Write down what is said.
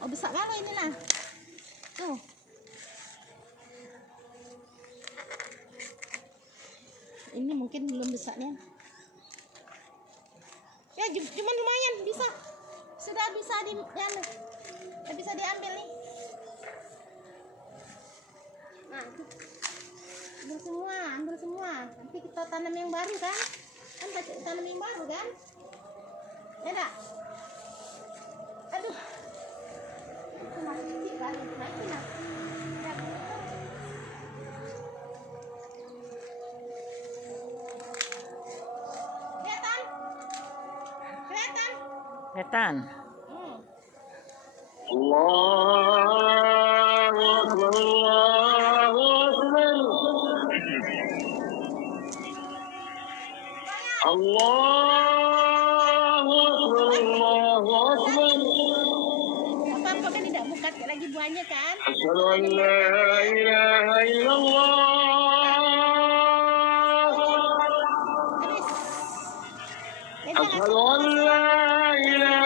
Oh, besar kalau inilah. Tuh. Ini mungkin belum besarnya. Ya, cuman lumayan bisa. Sudah bisa bisa diambil nih. Nah, ambil semua. Nanti kita tanam yang baru kan? Kan tanam yang baru kan? Ya enggak? Aduh. Itu masih kecil kan? Naikin lah. Kelihatan? Kelihatan? Kelihatan. Allahu Akbar, Allahu Akbar. Allahu Akbar, Allahu Akbar. Apa kan tidak buka lagi buahnya kan? Asyhadu an la ilaha illallah. Habis. Asyhadu an la ilaha